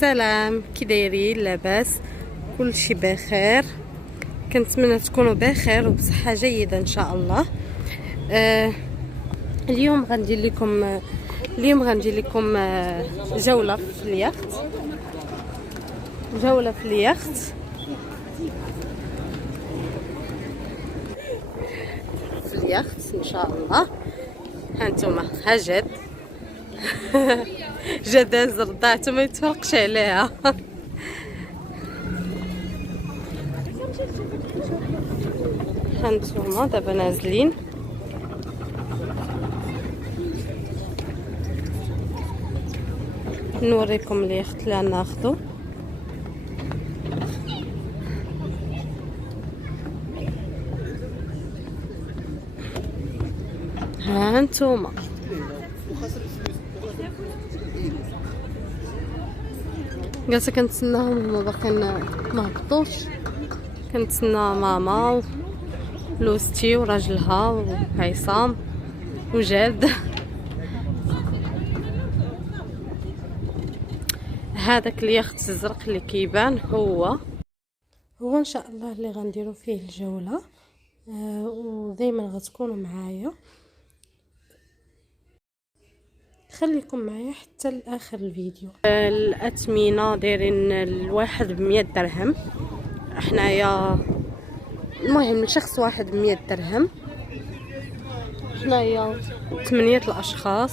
السلام، كي دايرين؟ لاباس؟ كلشي بخير. كنتمنى تكونوا بخير وبصحه جيده ان شاء الله. اليوم غندير لكم جوله في اليخت. ان شاء الله. هانتوما جد جداز رضعتو ما يتفرقش عليها. هانتوما دابا نازلين. نوريكم اليخت اللي ناخذو. هانتوما جالسه كنتسناهم، هما باقيين ما هبطوش. كنتسنى ماما ولوستي وراجلها وعصام وجاد. هذاك اليخت الزرق اللي كيبان هو ان شاء الله اللي غنديروا فيه الجوله. ودائما غتكونوا معايا، خليكم معايا حتى لاخر الفيديو. الاثمنه دايرين الواحد ب100 درهم. حنايا المهم لشخص واحد ب100 درهم. حنايا 8 الاشخاص.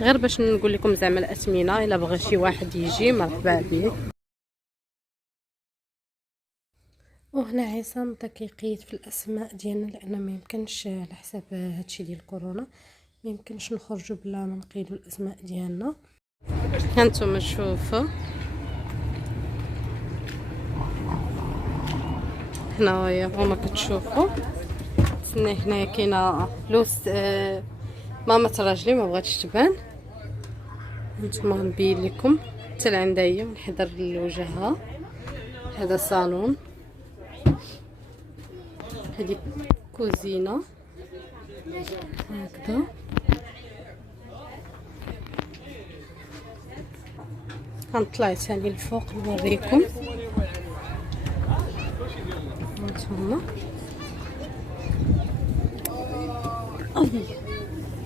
غير باش نقول لكم زعما الاثمنه، الا بغى شي واحد يجي مرحبا به. وهنا عصام بدا كيقيد في الاسماء ديالنا، لان ما يمكنش على حساب هادشي ديال كورونا ما يمكنش نخرجوا بلا ما نقيدوا الاسماء ديالنا. هانتوما شوفوا هنايا هما كتشوفوا. تسنى هنايا كاينه لوس ماما راجلي ما بغاتش تبان. هانتوما غنبين لكم حتى لعندها هي من حضر لوجهها. هذا صالون، هذه كوزينه هكذا. غنطلع ثاني الفوق نوريكم. هانتوما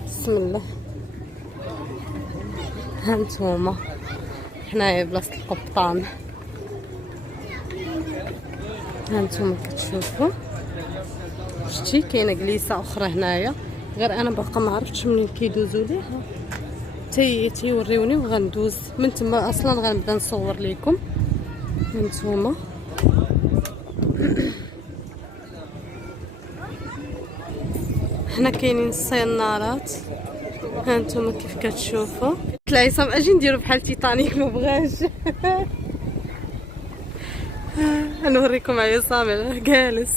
بسم الله. هانتوما حنايا بلاصه القبطان. هانتوما كتشوفوا شتي كاينه جليسه اخرى هنايا، غير انا باقا ما عرفتش منين كيدوزوا ليها. تيوريوني وغندوز من تما. اصلا غنبدا نصور لكم. هانتوما هنا كاينين السينارات. هانتوما كيف كتشوفوا. عصام اجي نديرو بحال تيتانيك ما بغاش. نوريكم عصام جالس.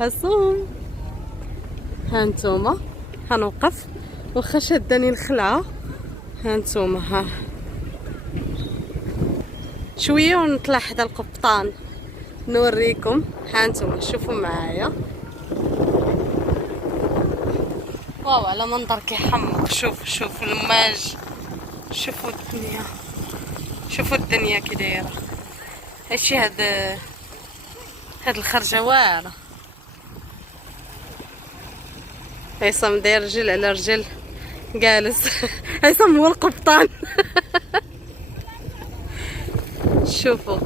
عصام هانتوما هنوقف واخا شداني الخلعه. هانتوما ها شويه ونطلع حدا القبطان نوريكم. هانتوما شوفوا معايا. واو على منظر كيحمق. شوفوا الماج، شوفوا الدنيا كي دايره. هادشي هاد الخرجه واعره. عصام داير رجل على رجل جالس. عصام هو القبطان. شوفوا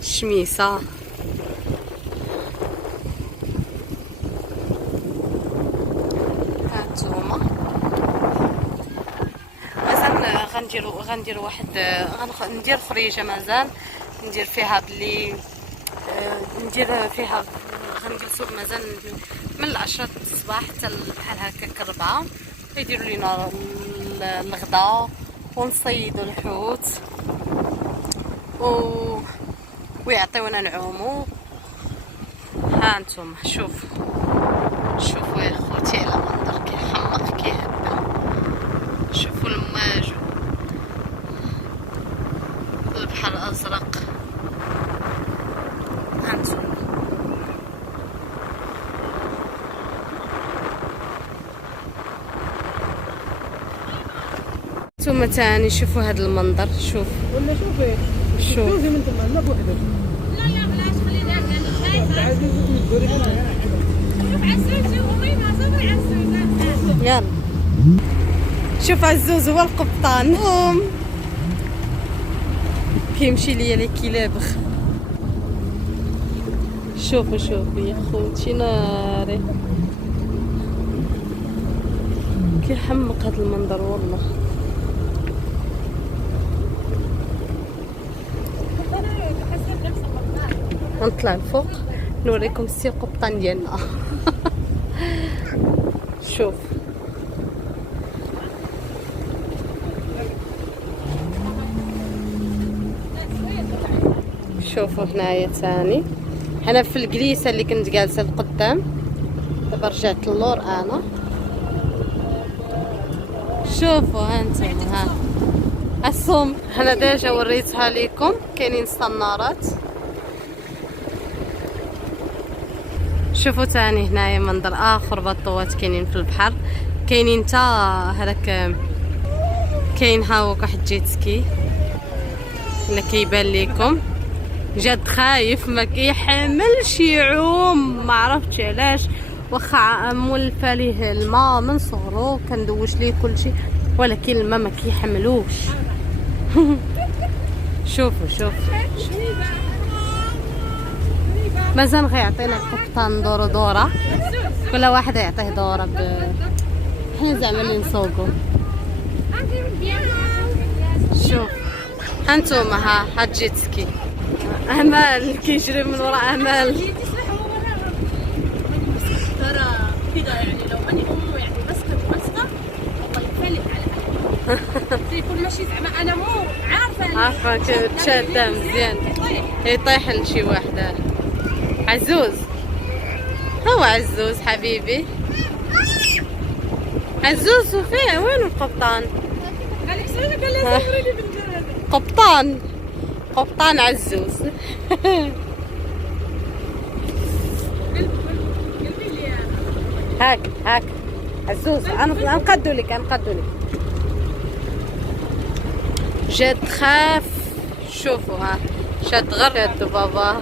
الشميسه. هانتوما مازال غنديروا واحد ندير فريجه. مازال ندير فيها بلي غنجلسوا مازال من 10 الصباح حتى بحال هكاك 4. يديروا لينا الغداء ونصيدوا الحوت ويعطيونا نعوموا. هانتوما شوفوا يا خوتي على منظر كيحمق كيهبل. شوفوا الماج، البحر الازرق. هانتوما هانتوما تاني شوفوا هذا المنظر. شوف ولا شوفي شوف شوفي من تما ما بوحدك. لا يا بلاش خلينا انا عايزه تقولي انا شوف عسوس وغيما صبري عسوس. يلا شوف عزوز هو القبطان هم كيمشي ليا لي كيلابخ. شوفوا شوفوا يا خوتي ناري كيحمق هذا المنظر والله. نطلع الفوق نوريكم السي القبطان ديالنا. شوف شوفوا هنايا تاني انا في الجليسه اللي كنت جالسه لقدام. دابا رجعت للور انا. شوفوا هانتوما ها الصوم انا ديجا وريتها لكم. كاينين صنارات. شوفوا تاني هنايا منظر اخر بطوات كاينين في البحر. كاينين تا هذاك كاين هاوك واحد جيت سكي اللي كيبان لكم جد خايف ما كيحملش يعوم. ما عرفتش علاش واخا مولفه ليه الماء من صغرو كندوش ليه كلشي ولكن الماء ما كيحملوش. شوفوا شوفوا مازال غيعطينا القبطان دوره كل واحد يعطيه دوره حين زعما اللي نسوقو. شوف هانتوما ها هاد جيت سكي امال كيجري من وراء امال. ترى كذا يعني لو اني امه يعني مسكه والله يفلت على اهلي. يكون ماشي زعما انا مو عارفه تشاده مزيان يطيح لشي واحد. عزوز هو عزوز حبيبي عزوز. وفيه وين القبطان؟ قبطان قبطان عزوز. هاك هاك عزوز انقدو لك جد خاف. شوفوا ها شد غير بابا.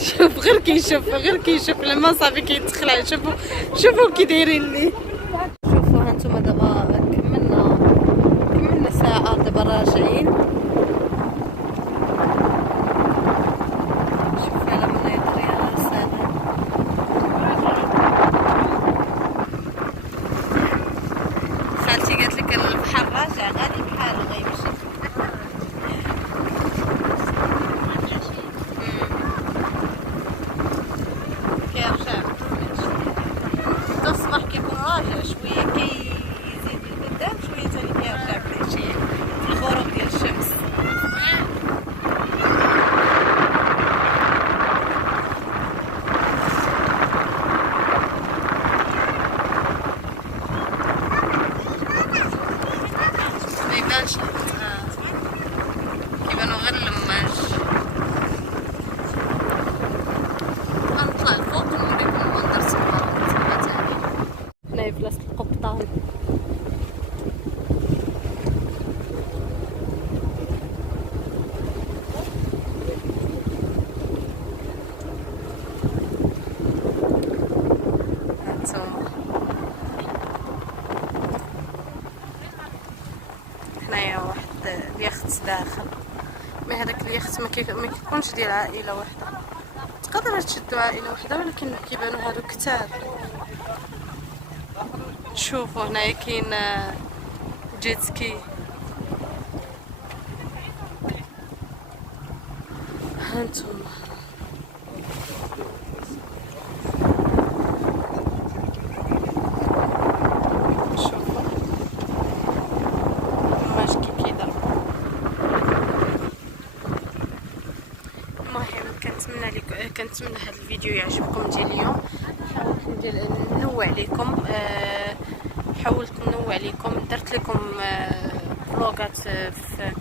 شوف غير كيشوف لما صافي كيتخلع. شوفوا كي دايرين لي. شوفوا هانتوما دابا كملنا ساعة دابا راجعين. شوف على من يطري على السلام. خالتي قالت لك البحر راجع غادي بحالو غيمشي. كيرجع الصباح كيكون راجع شويه كيزيد لقدام شويه ثاني كيرجع بالعشيه في الغروب ديال الشمس. ما يبانش كيبانو غير اللماج. غنطلع الفوق ونوريكم المنظر تما هنايا بلاصة القبطان. هنايا واحد اليخت داخل. مي هذاك اليخت ما كيكونش ديال عائلة واحدة. تقدر تشدو عائلة واحدة ولكن كيبانو هادو كتار. شوفوا هنايا كاين جيت سكي. هانتوما شوفوا الماج كي كيضرب. المهم كنتمنى هذا الفيديو يعجبكم ديال اليوم. حاولت ننوع لكم درت لكم فلوغات في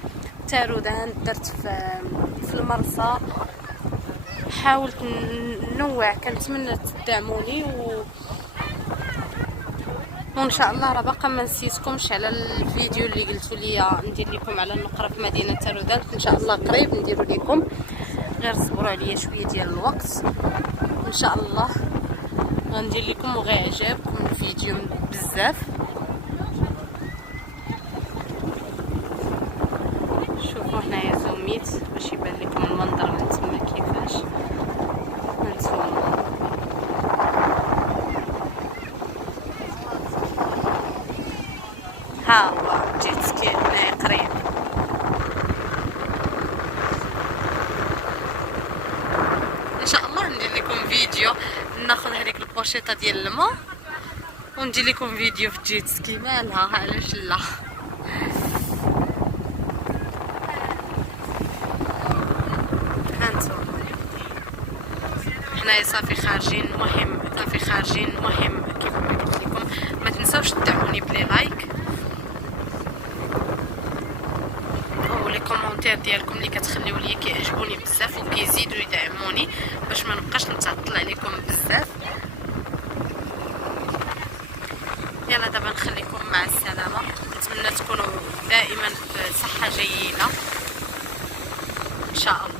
تارودان درت في المرسى. حاولت ننوع كنتمنى تدعموني وان شاء الله راه باقا ما نسيتكمش على الفيديو اللي قلتوا لي ندير لكم على النقره في مدينه تارودانت. ان شاء الله قريب نديرو لكم، غير صبروا عليا شويه ديال الوقت ان شاء الله غندير لكم وغيعجبكم الفيديو بزاف. شوفوا هنايا زوميت باش يبان لكم المنظر من تما كيفاش هانتوما. ها هو جيت سكي هنايا قريب. ان شاء الله ندير لكم فيديو ناخذ هذيك البوشيطه ديال الماء وندير لكم فيديو في الجيت سكي، مالها علاش لا. هانتوما حنايا صافي خارجين. مهم صافي خارجين. مهم كيف ما قلت لكم ما تنساوش تدعموني بلي لايك ولي كومونتير ديالكم اللي كتخليو لي كيعجبوني بزاف وكيزيدوا يدعموني باش ما نبقاش نتعطل عليكم بزاف. يلا دابا نخليكم مع السلامه، نتمنى تكونوا دائما بصحه جيده ان شاء الله.